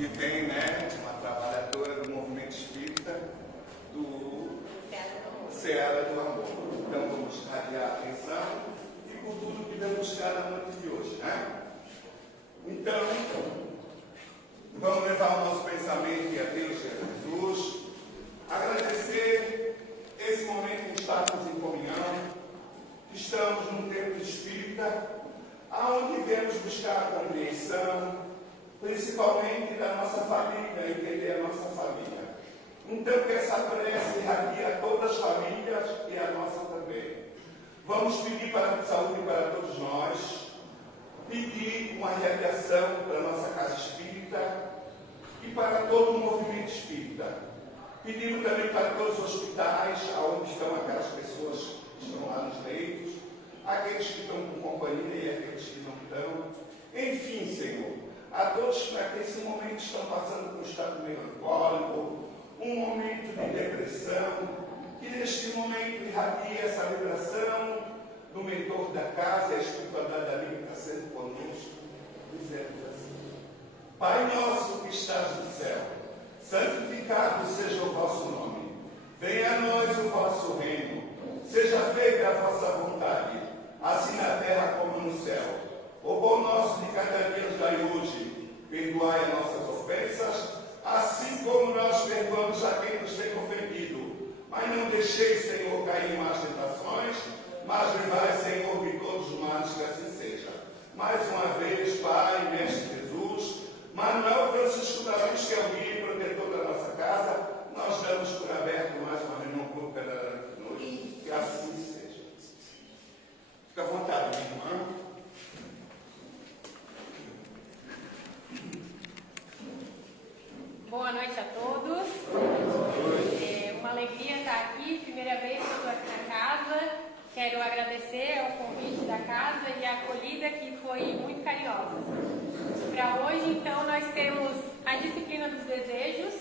que vem, né, uma trabalhadora do movimento espírita do Seara do Amor. Então vamos radiar a atenção e por tudo que vamos buscar na noite de hoje, né? Então, vamos levar o nosso pensamento a Deus e a Jesus, agradecer esse momento que estamos em comunhão, que estamos num tempo espírita, aonde devemos buscar a compreensão, principalmente da nossa família, entender a nossa família. Então, que essa prece irradie a todas as famílias e a nossa também. Vamos pedir para a saúde para todos nós, pedir uma radiação para a nossa casa espírita e para todo o movimento espírita. Pedimos também para todos os hospitais, onde estão aquelas pessoas que estão lá nos leitos, aqueles que estão com companhia e aqueles que não estão. Enfim, Senhor, a todos que nesse momento estão passando por um estado melancólico, um momento de depressão, que neste momento irradie essa vibração do mentor da casa, a espiritualidade da vida está sendo conosco, dizendo assim: Pai nosso que estás no céu, santificado seja o vosso nome. Venha a nós o vosso reino. Seja feita a vossa vontade, assim na terra como no céu. O pão nosso de cada dia nos dai hoje. Perdoai as nossas ofensas, assim como nós perdoamos a quem nos tem ofendido. Mas não deixeis, Senhor, cair em más tentações, mas livrai, Senhor, de todos os males, que assim seja. Mais uma vez, Pai, Mestre Jesus, Manuel Francisco da Luz, que é o guia e protetor da nossa casa, nós damos por aberto mais uma reunião pública da noite, que assim seja. Fica à vontade, minha irmã. Boa noite a todos. É uma alegria estar aqui, primeira vez que eu estou aqui na casa. Quero agradecer ao convite da casa e a acolhida que foi muito carinhosa. Para hoje, então, nós temos a disciplina dos desejos.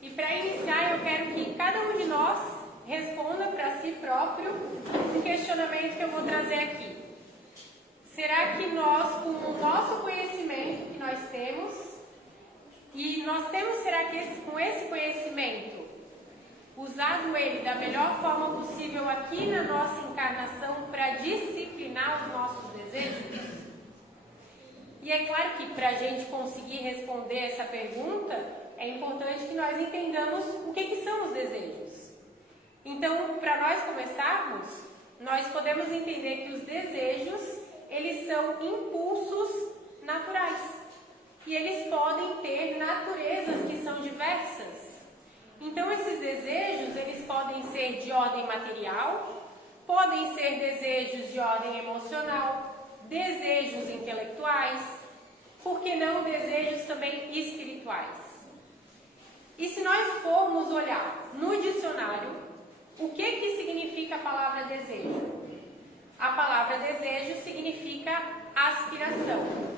E para iniciar, eu quero que cada um de nós responda para si próprio um questionamento que eu vou trazer aqui. Será que nós, com o nosso conhecimento que nós temos, será que com esse conhecimento, usado ele da melhor forma possível aqui na nossa encarnação para disciplinar os nossos desejos? E é claro que para a gente conseguir responder essa pergunta, é importante que nós entendamos o que são os desejos. Então, para nós começarmos, nós podemos entender que os desejos, eles são impulsos naturais. E eles podem ter naturezas que são diversas. Então, esses desejos, eles podem ser de ordem material, podem ser desejos de ordem emocional, desejos intelectuais, por que não desejos também espirituais? E se nós formos olhar no dicionário, o que significa a palavra desejo? A palavra desejo significa aspiração.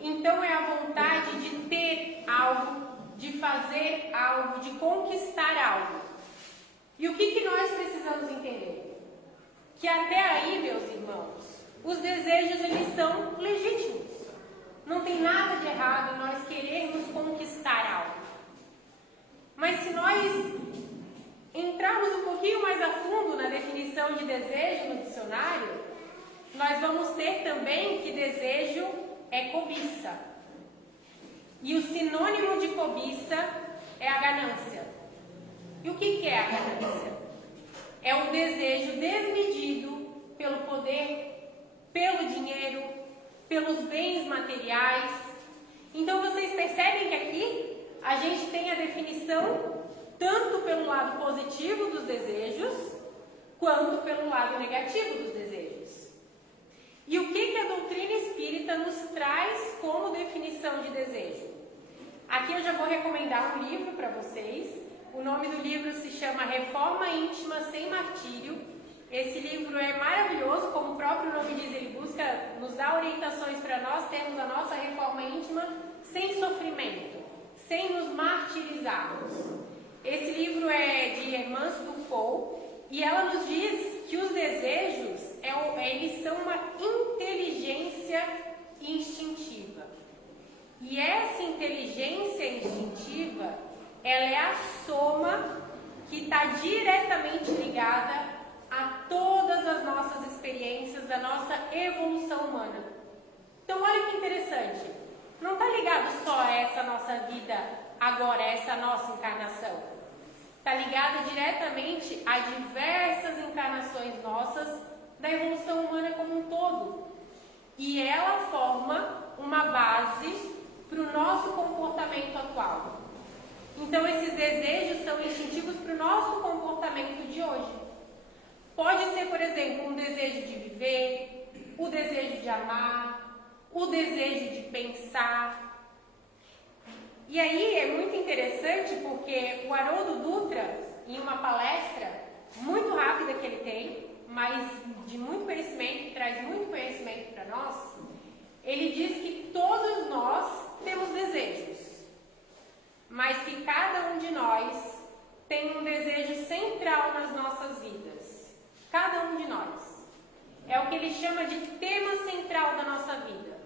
Então é a vontade de ter algo, de fazer algo, de conquistar algo. E o que nós precisamos entender? Que até aí, meus irmãos, os desejos eles são legítimos. Não tem nada de errado em nós querermos conquistar algo. Mas se nós entrarmos um pouquinho mais a fundo na definição de desejo no dicionário, nós vamos ter também que desejo é cobiça. E o sinônimo de cobiça é a ganância. E o que é a ganância? É um desejo desmedido pelo poder, pelo dinheiro, pelos bens materiais. Então vocês percebem que aqui a gente tem a definição tanto pelo lado positivo dos desejos, quanto pelo lado negativo dos desejos. E o que a doutrina espírita nos traz como definição de desejo? Aqui eu já vou recomendar um livro para vocês. O nome do livro se chama Reforma Íntima Sem Martírio. Esse livro é maravilhoso, como o próprio nome diz, ele nos dá orientações para nós termos a nossa reforma íntima sem sofrimento, sem nos martirizarmos. Esse livro é de Hermance Dupont e ela nos diz que os desejos eles são uma inteligência instintiva. E essa inteligência inteligência instintiva, ela é a soma que está diretamente ligada a todas as nossas experiências da nossa evolução humana. Então, olha que interessante. Não está ligado só a essa nossa vida agora, a essa nossa encarnação. Está ligada diretamente a diversas encarnações nossas da evolução humana como um todo. E ela forma uma base para o nosso comportamento atual. Então, esses desejos são instintivos para o nosso comportamento de hoje. Pode ser, por exemplo, um desejo de viver, o desejo de amar, o desejo de pensar. E aí é muito interessante porque o Haroldo Dutra, em uma palestra muito rápida que ele tem, mas de muito conhecimento, que traz muito conhecimento para nós, ele diz que todos nós temos desejos, mas que cada um de nós tem um desejo central nas nossas vidas. Cada um de nós. É o que ele chama de tema central da nossa vida.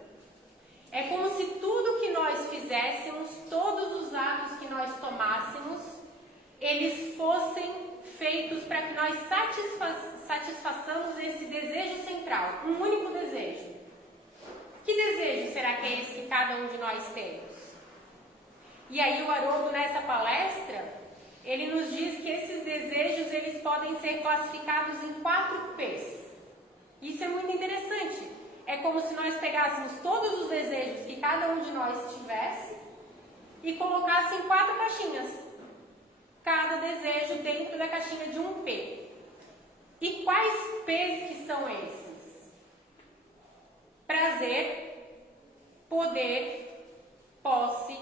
É como se tudo que nós fizéssemos, todos os atos que nós tomássemos, eles fossem feitos para que nós satisfaçamos esse desejo central, um único desejo. Que desejo será que é esse que cada um de nós temos? E aí o Haroldo, nessa palestra, ele nos diz que esses desejos eles podem ser classificados em 4 P's. Isso é muito interessante. É como se nós pegássemos todos os desejos que cada um de nós tivesse e colocasse em 4 caixinhas. Cada desejo dentro da caixinha de um P. E quais P's que são esses? Prazer, poder, posse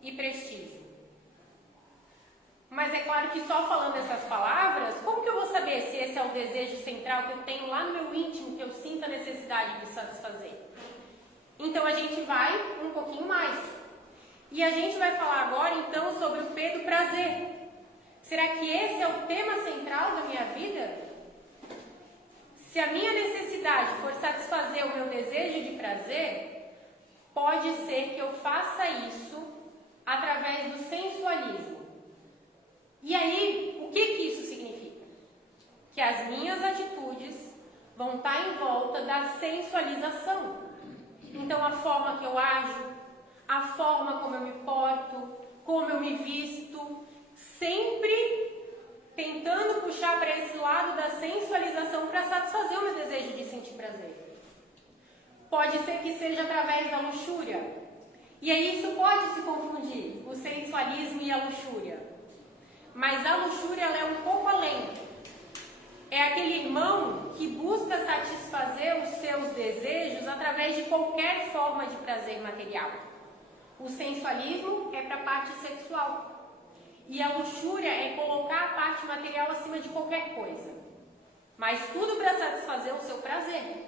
e prestígio. Mas é claro que só falando essas palavras, como que eu vou saber se esse é o desejo central que eu tenho lá no meu íntimo, que eu sinto a necessidade de satisfazer? Então a gente vai um pouquinho mais. E a gente vai falar agora então sobre o P do prazer. Será que esse é o tema central da minha vida? Se a minha necessidade for satisfazer o meu desejo de prazer, pode ser que eu faça isso através do sensualismo. E aí, o que isso significa? Que as minhas atitudes vão estar em volta da sensualização. Então, a forma que eu ajo, a forma como eu me porto, como eu me visto, sempre tentando puxar para esse lado da sensualização para satisfazer o meu desejo de sentir prazer. Pode ser que seja através da luxúria. E aí isso pode se confundir, o sensualismo e a luxúria. Mas a luxúria ela é um pouco além. É aquele irmão que busca satisfazer os seus desejos através de qualquer forma de prazer material. O sensualismo é para a parte sexual. E a luxúria é colocar a parte material acima de qualquer coisa. Mas tudo para satisfazer o seu prazer.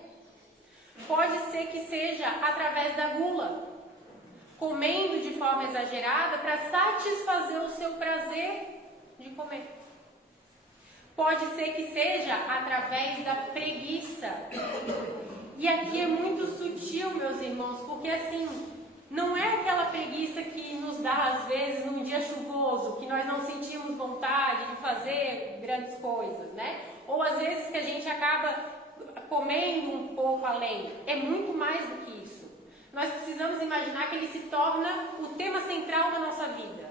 Pode ser que seja através da gula, comendo de forma exagerada para satisfazer o seu prazer de comer. Pode ser que seja através da preguiça. E aqui é muito sutil, meus irmãos, porque assim, não é aquela preguiça que nos dá às vezes num dia chuvoso, que nós não sentimos vontade de fazer grandes coisas, né? Ou às vezes que a gente acaba comendo um pouco além. É muito mais do que isso. Nós precisamos imaginar que ele se torna o tema central da nossa vida.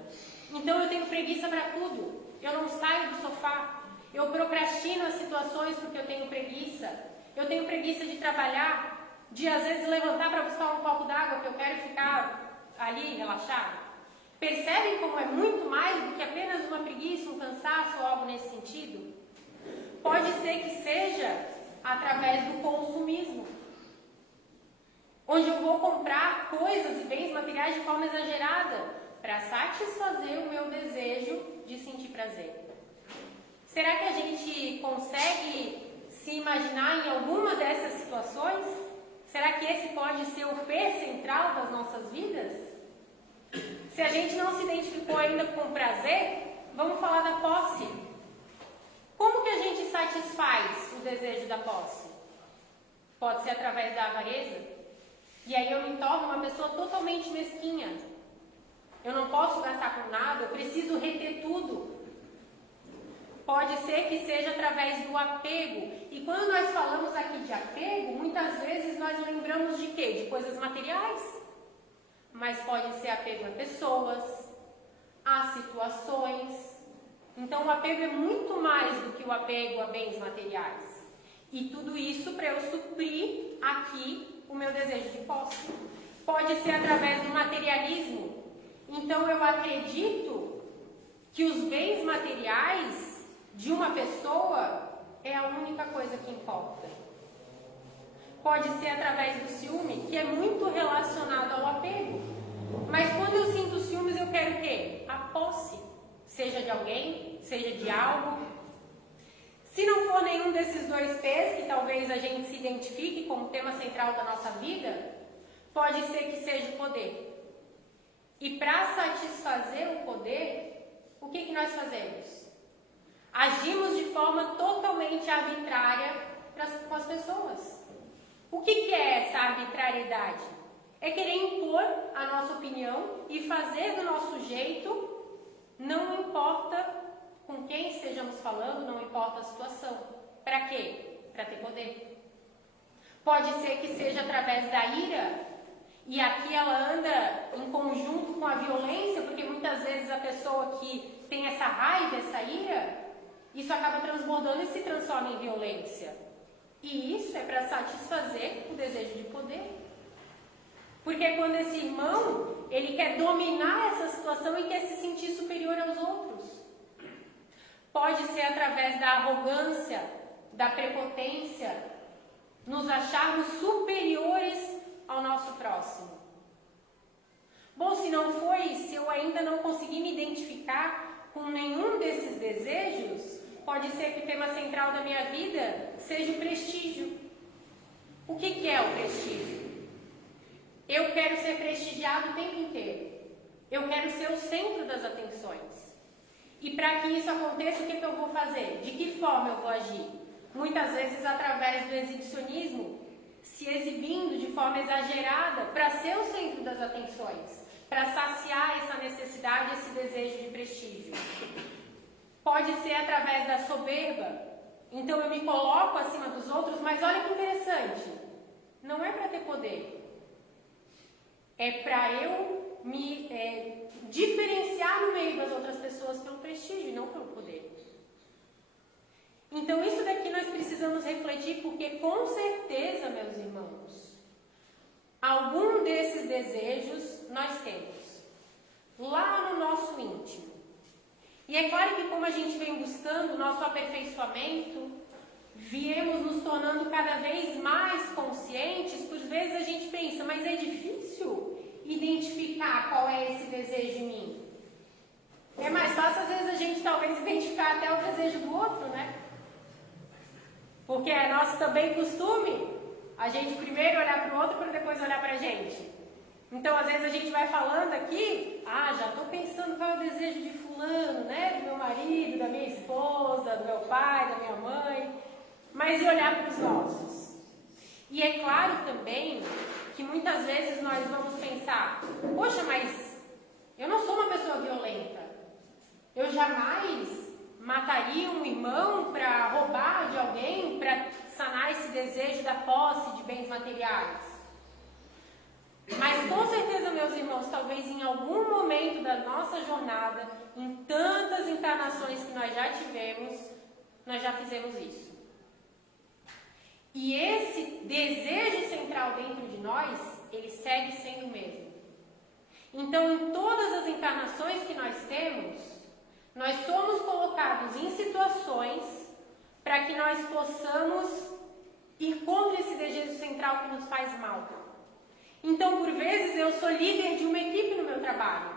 Então eu tenho preguiça para tudo. Eu não saio do sofá. Eu procrastino as situações porque eu tenho preguiça. Eu tenho preguiça de trabalhar, de às vezes levantar para buscar um copo d'água que eu quero ficar ali relaxado. Percebem como é muito mais do que apenas uma preguiça, um cansaço ou algo nesse sentido? Pode ser que seja através do consumismo, onde eu vou comprar coisas e bens materiais de forma exagerada para satisfazer o meu desejo de sentir prazer. Será que a gente consegue se imaginar em alguma dessas situações? Será que esse pode ser o P central das nossas vidas? Se a gente não se identificou ainda com prazer, vamos falar da posse. Como que a gente satisfaz o desejo da posse? Pode ser através da avareza. E aí eu me torno uma pessoa totalmente mesquinha. Pode ser que seja através do apego. E quando nós falamos aqui de apego, muitas vezes nós lembramos de quê? De coisas materiais. Mas pode ser apego a pessoas, a situações. Então o apego é muito mais do que o apego a bens materiais. E tudo isso para eu suprir aqui o meu desejo de posse. Pode ser através do materialismo. Então eu acredito que os bens materiais de uma pessoa é a única coisa que importa. Pode ser através do ciúme, que é muito relacionado ao apego. Mas quando eu sinto ciúmes, eu quero o quê? A posse. Seja de alguém, seja de algo. Se não for nenhum desses dois P's, que talvez a gente se identifique como tema central da nossa vida, pode ser que seja o poder. E para satisfazer o poder, o que nós fazemos? Agimos de forma totalmente arbitrária com as pessoas. O que é essa arbitrariedade? É querer impor a nossa opinião e fazer do nosso jeito, não importa com quem estejamos falando, não importa a situação. Para quê? Para ter poder. Pode ser que seja através da ira, e aqui ela anda em conjunto com a violência, porque muitas vezes a pessoa que tem essa raiva, essa ira, isso acaba transbordando e se transforma em violência. E isso é para satisfazer o desejo de poder. Porque quando esse irmão, ele quer dominar essa situação e quer se sentir superior aos outros. Pode ser através da arrogância, da prepotência, nos acharmos superiores ao nosso próximo. Bom, se não foi, se eu ainda não consegui me identificar com nenhum desses desejos, pode ser que o tema central da minha vida seja o prestígio. O que é o prestígio? Eu quero ser prestigiado o tempo inteiro. Eu quero ser o centro das atenções. E para que isso aconteça, o que eu vou fazer? De que forma eu vou agir? Muitas vezes através do exibicionismo, se exibindo de forma exagerada para ser o centro das atenções, para saciar essa necessidade, esse desejo de prestígio. Pode ser através da soberba. Então eu me coloco acima dos outros, mas olha que interessante. Não é para ter poder. É para eu me diferenciar no meio das outras pessoas pelo prestígio e não pelo poder. Então isso daqui nós precisamos refletir, porque com certeza, meus irmãos, algum desses desejos nós temos lá no nosso íntimo. E é claro que como a gente vem buscando o nosso aperfeiçoamento, viemos nos tornando cada vez mais conscientes, por vezes a gente pensa, mas é difícil identificar qual é esse desejo em mim. É mais fácil às vezes a gente talvez identificar até o desejo do outro, né? Porque é nosso também costume a gente primeiro olhar para o outro para depois olhar para a gente. Então, às vezes a gente vai falando aqui, já estou pensando qual é o desejo de fulano, né? Do meu marido, da minha esposa, do meu pai, da minha mãe. Mas e olhar para os nossos? E é claro também que muitas vezes nós vamos pensar, poxa, mas eu não sou uma pessoa violenta. Eu jamais mataria um irmão para roubar de alguém, para sanar esse desejo da posse de bens materiais. Mas com certeza, meus irmãos, talvez em algum momento da nossa jornada, em tantas encarnações que nós já tivemos, nós já fizemos isso. E esse desejo central dentro de nós, ele segue sendo o mesmo. Então, em todas as encarnações que nós temos, nós somos colocados em situações para que nós possamos ir contra esse desejo central que nos faz mal. Então, por vezes, eu sou líder de uma equipe no meu trabalho.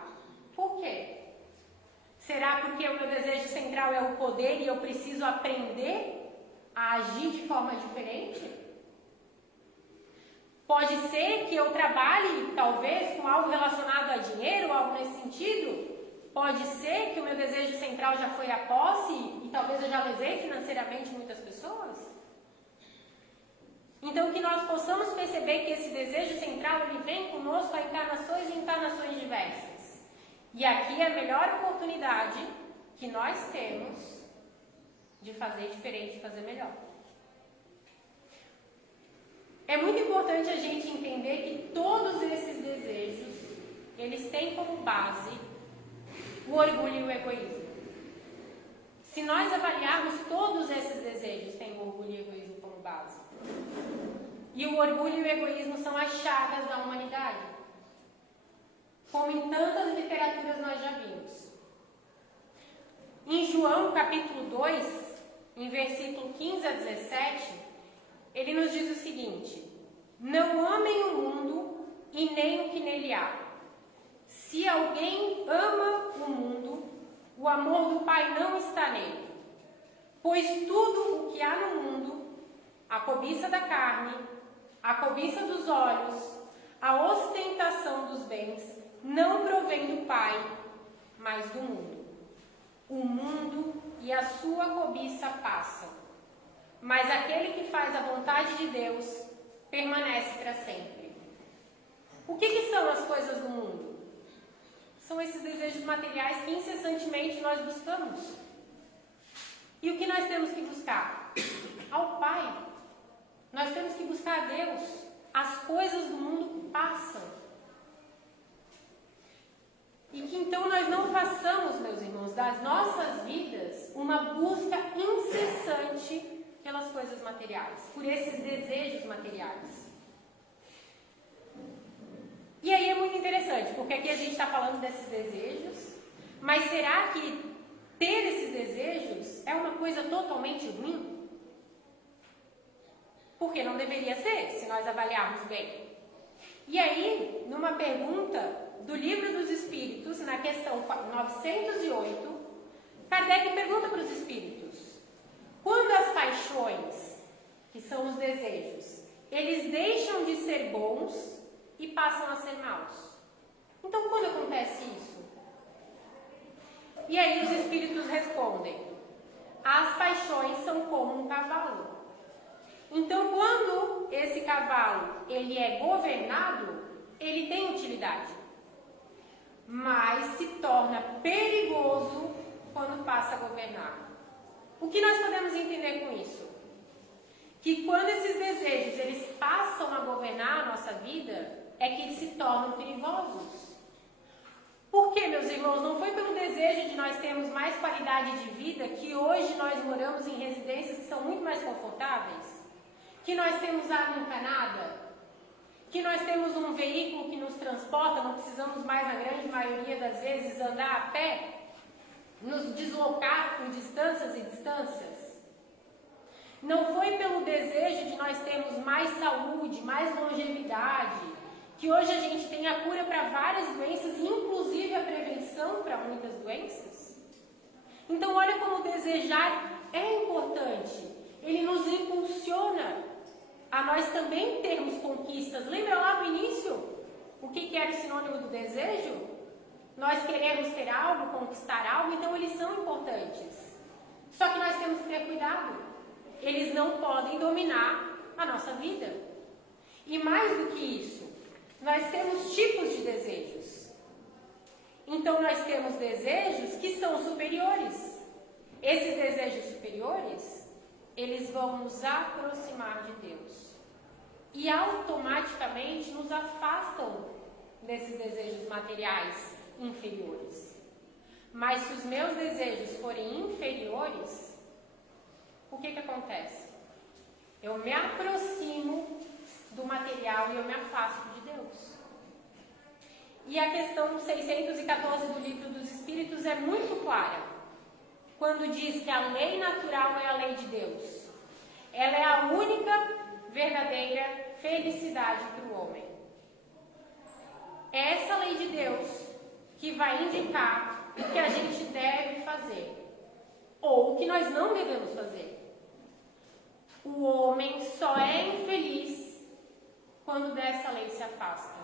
Por quê? Será porque o meu desejo central é o poder e eu preciso aprender a agir de forma diferente? Pode ser que eu trabalhe, talvez, com algo relacionado a dinheiro, algo nesse sentido. Pode ser que o meu desejo central já foi a posse e talvez eu já lesei financeiramente muitas pessoas. Então, que nós possamos perceber que esse desejo central, ele vem conosco a encarnações e encarnações diversas. E aqui é a melhor oportunidade que nós temos de fazer diferente, de fazer melhor. É muito importante a gente entender que todos esses desejos, eles têm como base o orgulho e o egoísmo. Se nós avaliarmos, todos esses desejos têm o orgulho e o egoísmo como base. E o orgulho e o egoísmo são as chagas da humanidade. Como em tantas literaturas nós já vimos. Em João capítulo 2, em versículo 15 a 17, ele nos diz o seguinte: não amem o mundo e nem o que nele há. Se alguém ama o mundo, o amor do Pai não está nele. Pois tudo o que há no mundo, a cobiça da carne, a cobiça dos olhos, a ostentação dos bens, não provém do Pai, mas do mundo. O mundo e a sua cobiça passam, mas aquele que faz a vontade de Deus permanece para sempre. O que são as coisas do mundo? São esses desejos materiais que incessantemente nós buscamos. E o que nós temos que buscar? Ao Pai. Nós temos que buscar a Deus. As coisas do mundo passam. E que então nós não façamos, meus irmãos, das nossas vidas uma busca incessante pelas coisas materiais, por esses desejos materiais. E aí é muito interessante, porque aqui a gente está falando desses desejos, mas será que ter esses desejos é uma coisa totalmente ruim? Porque não deveria ser, se nós avaliarmos bem. E aí, numa pergunta do Livro dos Espíritos, na questão 908, Kardec pergunta para os espíritos: quando as paixões, que são os desejos, eles deixam de ser bons e passam a ser maus? Então, quando acontece isso? E aí os espíritos respondem: as paixões são como um cavalo. Então, quando esse cavalo ele é governado, ele tem utilidade, mas se torna perigoso quando passa a governar. O que nós podemos entender com isso? Que quando esses desejos eles passam a governar a nossa vida, é que eles se tornam perigosos. Por quê, meus irmãos? Não foi pelo desejo de nós termos mais qualidade de vida que hoje nós moramos em residências que são muito mais confortáveis? Que nós temos água encanada? Que nós temos um veículo que nos transporta, não precisamos mais, na grande maioria das vezes, andar a pé, nos deslocar por distâncias e distâncias? Não foi pelo desejo de nós termos mais saúde, mais longevidade, que hoje a gente tem a cura para várias doenças, inclusive a prevenção para muitas doenças? Então, olha como desejar é importante. Ele nos impulsiona a nós também termos conquistas. Lembra lá no início? O que era o sinônimo do desejo? Nós queremos ter algo, conquistar algo, então eles são importantes. Só que nós temos que ter cuidado. Eles não podem dominar a nossa vida. E mais do que isso, nós temos tipos de desejos. Então nós temos desejos que são superiores. Esses desejos superiores, eles vão nos aproximar de Deus. E automaticamente nos afastam desses desejos materiais inferiores. Mas se os meus desejos forem inferiores, o que acontece? Eu me aproximo do material e eu me afasto de Deus. E a questão 614 do Livro dos Espíritos é muito clara, quando diz que a lei natural é a lei de Deus. Ela é a única verdadeira felicidade para o homem. É essa lei de Deus que vai indicar o que a gente deve fazer ou o que nós não devemos fazer. O homem só é infeliz quando dessa lei se afasta.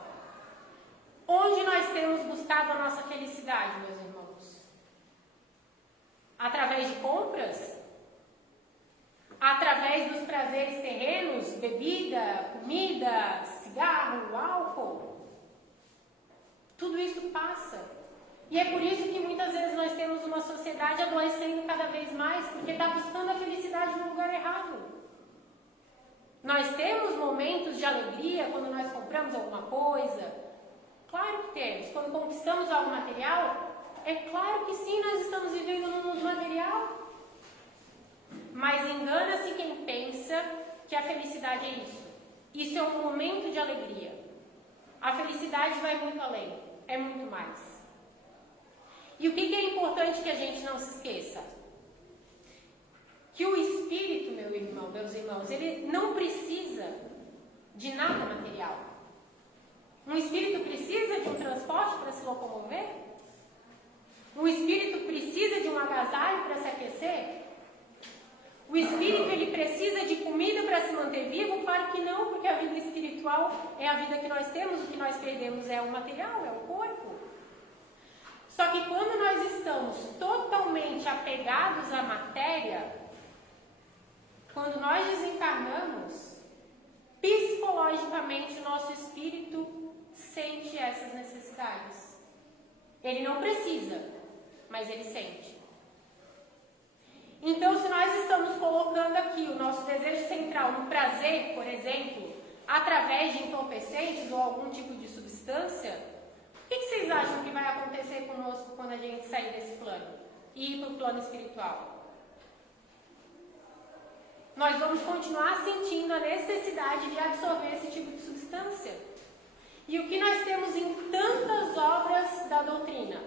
Onde nós temos buscado a nossa felicidade, meus irmãos? Através de compras? Através dos prazeres terrenos, bebida, comida, cigarro, álcool? Tudo isso passa. E é por isso que muitas vezes nós temos uma sociedade adoecendo cada vez mais, porque está buscando a felicidade no lugar errado. Nós temos momentos de alegria quando nós compramos alguma coisa. Claro que temos. Quando conquistamos algo material, é claro que sim, nós estamos vivendo num mundo material. Mas engana-se quem pensa que a felicidade é isso. Isso é um momento de alegria. A felicidade vai muito além, é muito mais. E o que é importante que a gente não se esqueça? Que o espírito, meus irmãos, ele não precisa de nada material. Um espírito precisa de um transporte para se locomover? Um espírito precisa de um agasalho para se aquecer? O espírito, ele precisa de comida para se manter vivo? Claro que não, porque a vida espiritual é a vida que nós temos, o que nós perdemos é o material, é o corpo. Só que quando nós estamos totalmente apegados à matéria, quando nós desencarnamos, psicologicamente o nosso espírito sente essas necessidades. Ele não precisa, mas ele sente. Então, se nós estamos colocando aqui o nosso desejo central no prazer, por exemplo, através de entorpecentes ou algum tipo de substância, o que vocês acham que vai acontecer conosco quando a gente sair desse plano e ir para o plano espiritual? Nós vamos continuar sentindo a necessidade de absorver esse tipo de substância. E o que nós temos em tantas obras da doutrina,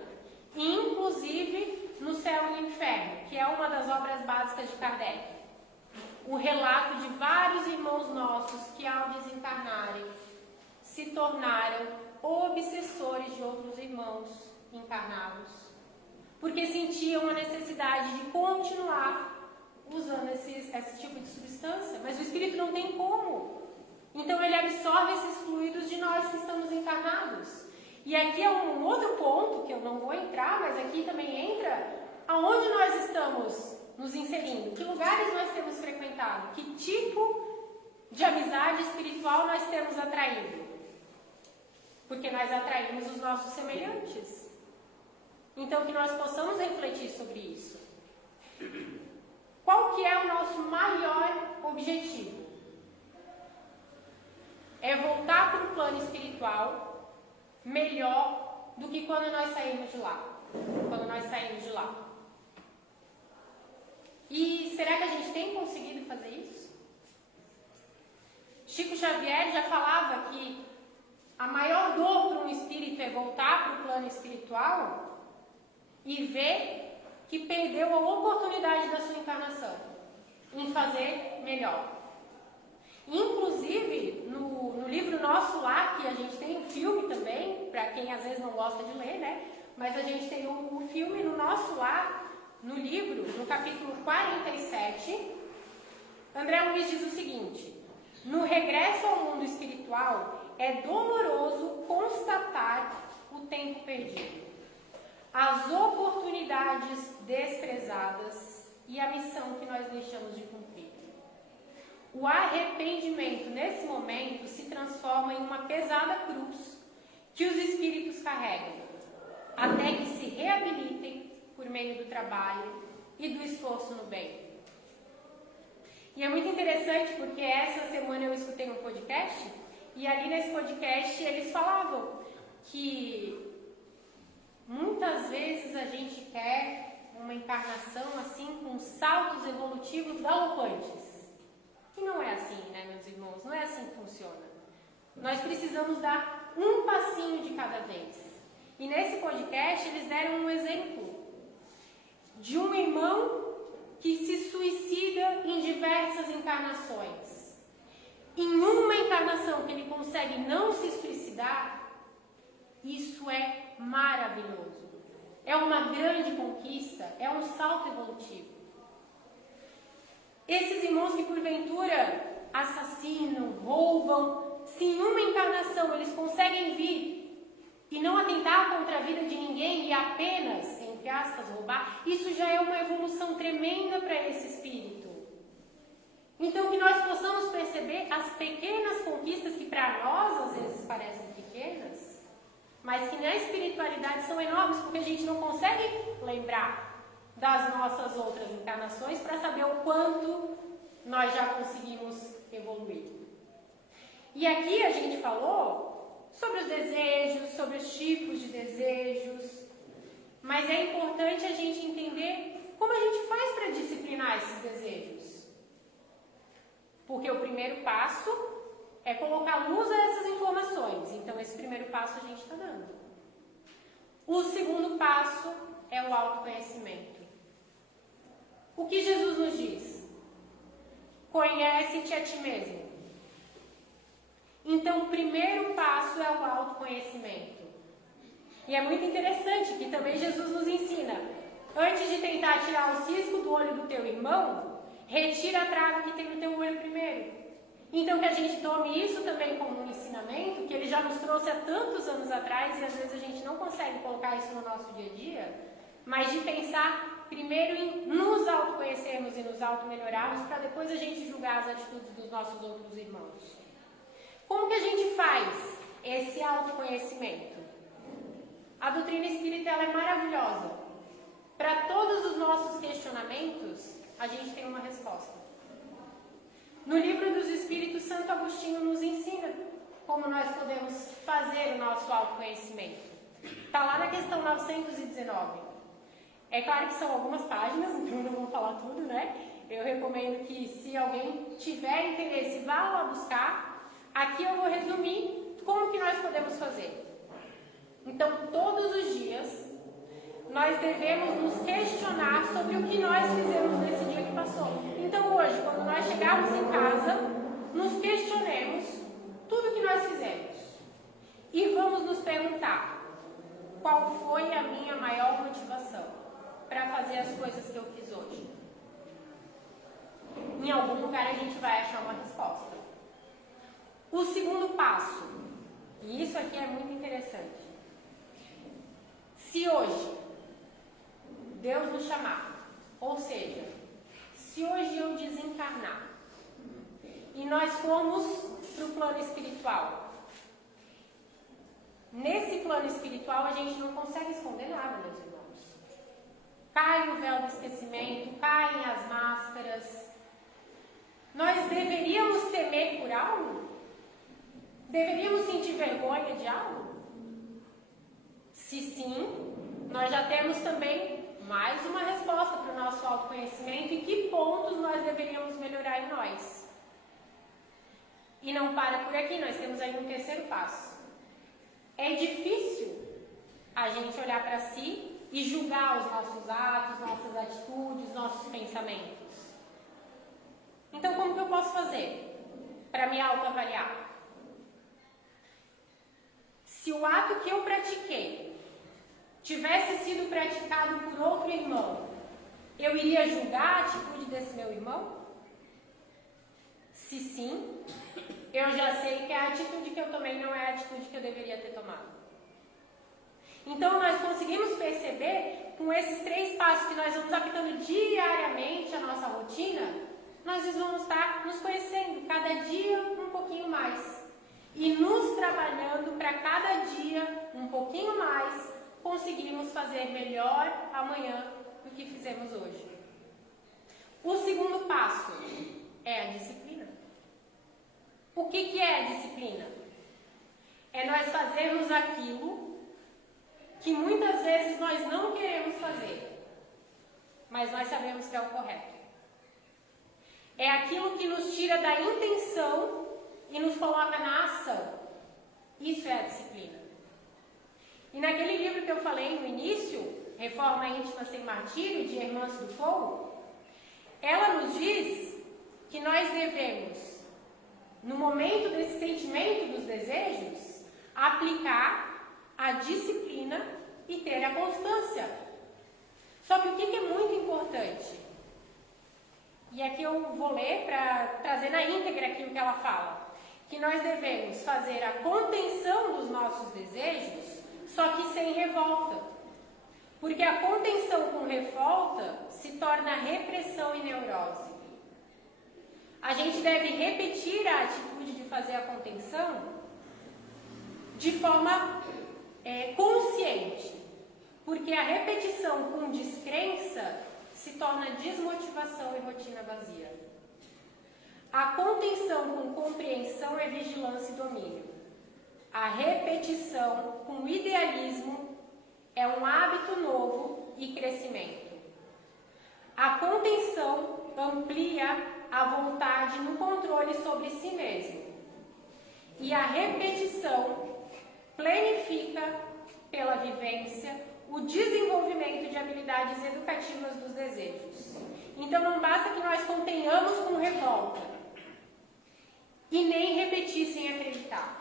inclusive no Céu e no Inferno, que é uma das obras básicas de Kardec, o relato de vários irmãos nossos que, ao desencarnarem, se tornaram obsessores de outros irmãos encarnados, porque sentiam a necessidade de continuar usando esse tipo de substância, mas o espírito não tem como. Então ele absorve esses fluidos de nós que estamos encarnados. E aqui é um outro ponto que eu não vou entrar, mas aqui também entra aonde nós estamos nos inserindo, que lugares nós temos frequentado, que tipo de amizade espiritual nós temos atraído. Porque nós atraímos os nossos semelhantes. Então que nós possamos refletir sobre isso. Qual que é o nosso maior objetivo? É voltar para o plano espiritual melhor do que quando nós saímos de lá. E será que a gente tem conseguido fazer isso? Chico Xavier já falava que a maior dor para um espírito é voltar para o plano espiritual e ver que perdeu a oportunidade da sua encarnação em fazer melhor. Inclusive, no livro Nosso Lar, que a gente tem um filme também, para quem às vezes não gosta de ler, né? Mas a gente tem um filme no Nosso Lar, no livro, no capítulo 47, André Luiz diz o seguinte: no regresso ao mundo espiritual, é doloroso constatar o tempo perdido, as oportunidades desprezadas e a missão que nós deixamos de cumprir. O arrependimento, nesse momento, se transforma em uma pesada cruz que os espíritos carregam, até que se reabilitem por meio do trabalho e do esforço no bem. E é muito interessante porque essa semana eu escutei um podcast e ali nesse podcast eles falavam que muitas vezes a gente quer uma encarnação assim com saltos evolutivos galopantes. E não é assim, né, meus irmãos? Não é assim que funciona. Nós precisamos dar um passinho de cada vez. E nesse podcast eles deram um exemplo de um irmão que se suicida em diversas encarnações. Em uma encarnação que ele consegue não se suicidar, isso é maravilhoso. É uma grande conquista, é um salto evolutivo. Esses irmãos que porventura assassinam, roubam, se em uma encarnação eles conseguem vir e não atentar contra a vida de ninguém e apenas, entre aspas, roubar, isso já é uma evolução tremenda para esse espírito. Então que nós possamos perceber as pequenas conquistas que para nós às vezes parecem pequenas, mas que na espiritualidade são enormes, porque a gente não consegue lembrar das nossas outras encarnações para saber o quanto nós já conseguimos evoluir. E aqui a gente falou sobre os desejos, sobre os tipos de desejos, mas é importante a gente entender como a gente faz para disciplinar esses desejos. Porque o primeiro passo é colocar luz a essas informações. Então, esse primeiro passo a gente está dando. O segundo passo é o autoconhecimento. O que Jesus nos diz? Conhece-te a ti mesmo. Então, o primeiro passo é o autoconhecimento. E é muito interessante que também Jesus nos ensina, antes de tentar tirar o cisco do olho do teu irmão, retira a trave que tem no teu olho primeiro. Então que a gente tome isso também como um ensinamento, que ele já nos trouxe há tantos anos atrás, e às vezes a gente não consegue colocar isso no nosso dia a dia, mas de pensar primeiro em nos autoconhecermos e nos auto-melhorarmos, para depois a gente julgar as atitudes dos nossos outros irmãos. Como que a gente faz esse autoconhecimento? A doutrina espírita ela é maravilhosa. Para todos os nossos questionamentos, a gente tem uma resposta. No livro dos Espíritos, Santo Agostinho nos ensina como nós podemos fazer o nosso autoconhecimento. Está lá na questão 919. É claro que são algumas páginas, então não vou falar tudo, né? Eu recomendo que, se alguém tiver interesse, vá lá buscar. Aqui eu vou resumir como que nós podemos fazer. Então, todos os dias, nós devemos nos questionar sobre o que nós fizemos nesse dia que passou. Então, hoje, quando nós chegarmos em casa, nos questionemos tudo o que nós fizemos. E vamos nos perguntar, qual foi a minha maior motivação para fazer as coisas que eu fiz hoje? Em algum lugar a gente vai achar uma resposta. O segundo passo, e isso aqui é muito interessante. Se hoje Deus nos chamar, ou seja, se hoje eu desencarnar e nós formos para o plano espiritual, nesse plano espiritual a gente não consegue esconder nada, meus irmãos. Cai o véu do esquecimento, caem as máscaras. Nós deveríamos temer por algo? Deveríamos sentir vergonha de algo? Se sim, nós já temos também mais uma resposta para o nosso autoconhecimento e que pontos nós deveríamos melhorar em nós. E não para por aqui, nós temos aí um terceiro passo. É difícil a gente olhar para si e julgar os nossos atos, nossas atitudes, nossos pensamentos. Então, como que eu posso fazer para me autoavaliar? Se o ato que eu pratiquei tivesse sido praticado por outro irmão, eu iria julgar a atitude desse meu irmão? Se sim, eu já sei que a atitude que eu tomei não é a atitude que eu deveria ter tomado. Então, nós conseguimos perceber, com esses 3 passos que nós vamos aplicando diariamente a nossa rotina, nós vamos estar nos conhecendo cada dia um pouquinho mais. E nos trabalhando para cada dia um pouquinho mais, conseguirmos fazer melhor amanhã do que fizemos hoje. O segundo passo é a disciplina. O que é a disciplina? É nós fazermos aquilo que muitas vezes nós não queremos fazer, mas nós sabemos que é o correto. É aquilo que nos tira da intenção e nos coloca na ação. Isso é a disciplina. E naquele livro que eu falei no início, Reforma Íntima Sem Martírio, de Irmãs do Fogo, ela nos diz que nós devemos, no momento desse sentimento dos desejos, aplicar a disciplina e ter a constância. Só que o que é muito importante? E aqui eu vou ler para trazer na íntegra aquilo que ela fala. Que nós devemos fazer a contenção dos nossos desejos, só que sem revolta. Porque a contenção com revolta se torna repressão e neurose. A gente deve repetir a atitude de fazer a contenção de forma consciente, porque a repetição com descrença se torna desmotivação e rotina vazia. A contenção com compreensão é vigilância e domínio. A repetição com idealismo é um hábito novo e crescimento. A contenção amplia a vontade no controle sobre si mesmo. E a repetição planifica pela vivência o desenvolvimento de habilidades educativas dos desejos. Então não basta que nós contenhamos com revolta e nem repetir sem acreditar.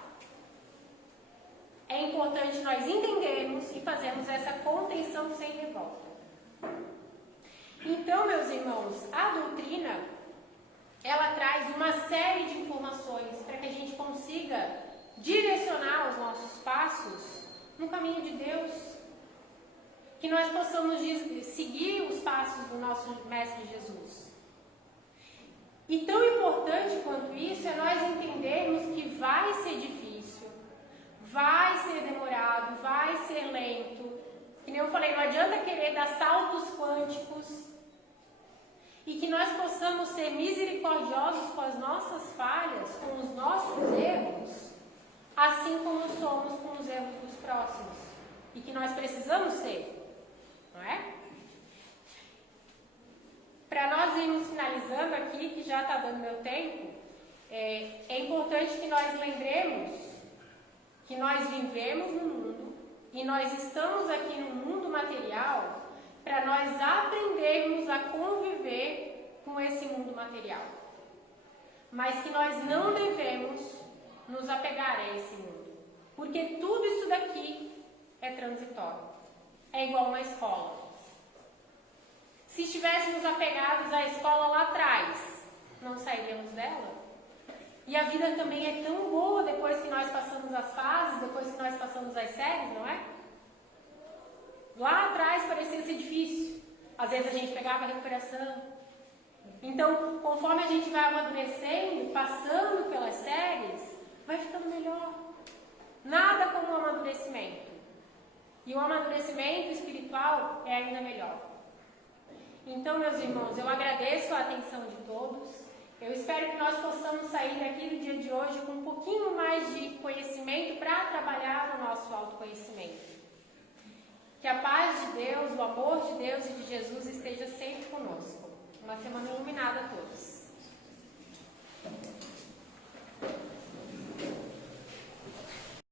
É importante nós entendermos e fazermos essa contenção sem revolta. Então, meus irmãos, a doutrina, ela traz uma série de informações para que a gente consiga direcionar os nossos passos no caminho de Deus. Que nós possamos seguir os passos do nosso Mestre Jesus. E tão importante quanto isso é nós entendermos que vai ser difícil, vai ser demorado, vai ser lento. Que nem eu falei, não adianta querer dar saltos quânticos. E que nós possamos ser misericordiosos com as nossas falhas, com os nossos erros, assim como somos com os erros dos próximos. E que nós precisamos ser, não é? Para nós irmos finalizando aqui, que já está dando meu tempo, é importante que nós lembremos que nós vivemos no mundo e nós estamos aqui no mundo material para nós aprendermos a conviver com esse mundo material. Mas que nós não devemos nos apegar a esse mundo. Porque tudo isso daqui é transitório. É igual uma escola. Se estivéssemos apegados à escola lá atrás, não sairíamos dela? E a vida também é tão boa depois que nós passamos as fases, depois que nós passamos as séries, não é? Lá atrás parecia ser difícil. Às vezes a gente pegava a recuperação. Então, conforme a gente vai amadurecendo, passando pelas séries, vai ficando melhor. Nada como o amadurecimento. E o amadurecimento espiritual é ainda melhor. Então, meus irmãos, eu agradeço a atenção de todos. Eu espero que nós possamos sair daqui do dia de hoje com um pouquinho mais de conhecimento para trabalhar o nosso autoconhecimento. Que a paz de Deus, o amor de Deus e de Jesus esteja sempre conosco. Uma semana iluminada a todos.